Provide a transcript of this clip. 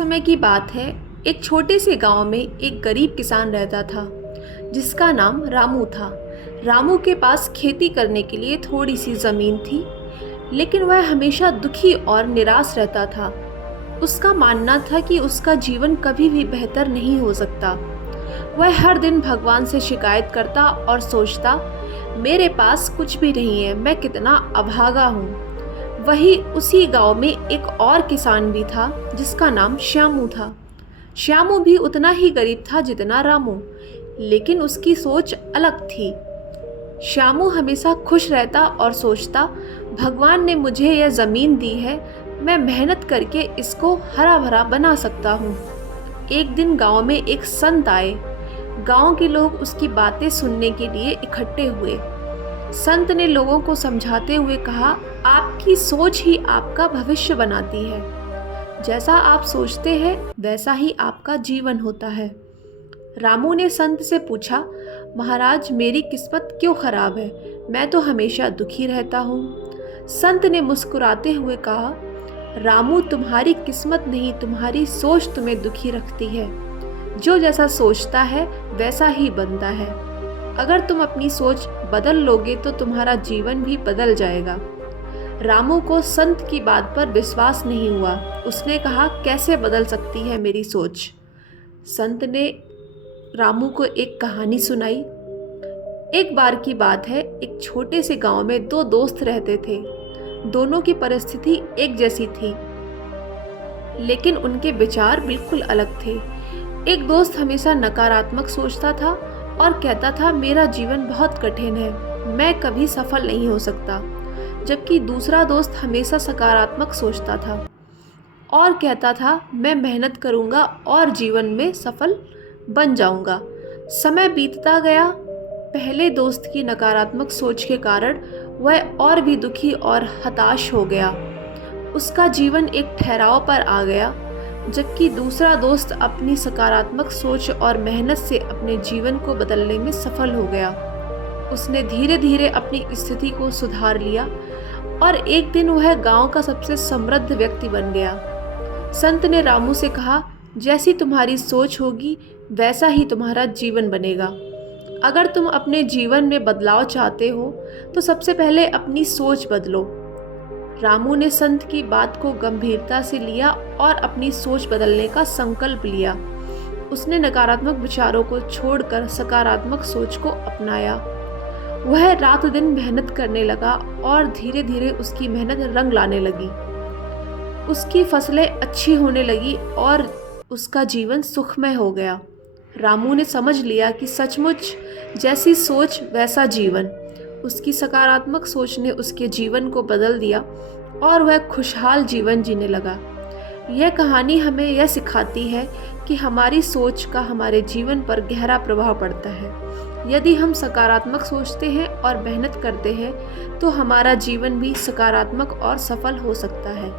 समय की बात है। एक छोटे से गांव में एक गरीब किसान रहता था जिसका नाम रामू था। रामू के पास खेती करने के लिए थोड़ी सी ज़मीन थी, लेकिन वह हमेशा दुखी और निराश रहता था। उसका मानना था कि उसका जीवन कभी भी बेहतर नहीं हो सकता। वह हर दिन भगवान से शिकायत करता और सोचता, मेरे पास कुछ भी नहीं है, मैं कितना अभागा हूँ। वही उसी गांव में एक और किसान भी था जिसका नाम श्यामू था। श्यामू भी उतना ही गरीब था जितना रामू, लेकिन उसकी सोच अलग थी। श्यामू हमेशा खुश रहता और सोचता, भगवान ने मुझे यह ज़मीन दी है, मैं मेहनत करके इसको हरा भरा बना सकता हूँ। एक दिन गांव में एक संत आए। गांव के लोग उसकी बातें सुनने के लिए इकट्ठे हुए। संत ने लोगों को समझाते हुए कहा, आपकी सोच ही आपका भविष्य बनाती है। जैसा आप सोचते हैं वैसा ही आपका जीवन होता है। रामू ने संत से पूछा, महाराज मेरी किस्मत क्यों खराब है, मैं तो हमेशा दुखी रहता हूँ। संत ने मुस्कुराते हुए कहा, रामू तुम्हारी किस्मत नहीं, तुम्हारी सोच तुम्हें दुखी रखती है। जो जैसा सोचता है वैसा ही बनता है। अगर तुम अपनी सोच बदल लोगे तो तुम्हारा जीवन भी बदल जाएगा। रामू को संत की बात पर विश्वास नहीं हुआ। उसने कहा, कैसे बदल सकती है मेरी सोच। संत ने रामू को एक कहानी सुनाई। एक बार की बात है, एक छोटे से गांव में दो दोस्त रहते थे। दोनों की परिस्थिति एक जैसी थी, लेकिन उनके विचार बिल्कुल अलग थे। एक दोस्त हमेशा नकारात्मक सोचता था और कहता था, मेरा जीवन बहुत कठिन है, मैं कभी सफल नहीं हो सकता। जबकि दूसरा दोस्त हमेशा सकारात्मक सोचता था और कहता था, मैं मेहनत करूंगा और जीवन में सफल बन जाऊंगा। समय बीतता गया। पहले दोस्त की नकारात्मक सोच के कारण वह और भी दुखी और हताश हो गया। उसका जीवन एक ठहराव पर आ गया, जबकि दूसरा दोस्त अपनी सकारात्मक सोच और मेहनत से अपने जीवन को बदलने में सफल हो गया। उसने धीरे धीरे अपनी स्थिति को सुधार लिया और एक दिन वह गांव का सबसे समृद्ध व्यक्ति बन गया। संत ने रामू से कहा, जैसी तुम्हारी सोच होगी वैसा ही तुम्हारा जीवन बनेगा। अगर तुम अपने जीवन में बदलाव चाहते हो तो सबसे पहले अपनी सोच बदलो। रामू ने संत की बात को गंभीरता से लिया और अपनी सोच बदलने का संकल्प लिया। उसने नकारात्मक विचारों को छोड़कर सकारात्मक सोच को अपनाया। वह रात दिन मेहनत करने लगा और धीरे धीरे उसकी मेहनत रंग लाने लगी। उसकी फसलें अच्छी होने लगी और उसका जीवन सुखमय हो गया। रामू ने समझ लिया कि सचमुच जैसी सोच वैसा जीवन। उसकी सकारात्मक सोच ने उसके जीवन को बदल दिया और वह खुशहाल जीवन जीने लगा। यह कहानी हमें यह सिखाती है कि हमारी सोच का हमारे जीवन पर गहरा प्रभाव पड़ता है। यदि हम सकारात्मक सोचते हैं और मेहनत करते हैं तो हमारा जीवन भी सकारात्मक और सफल हो सकता है।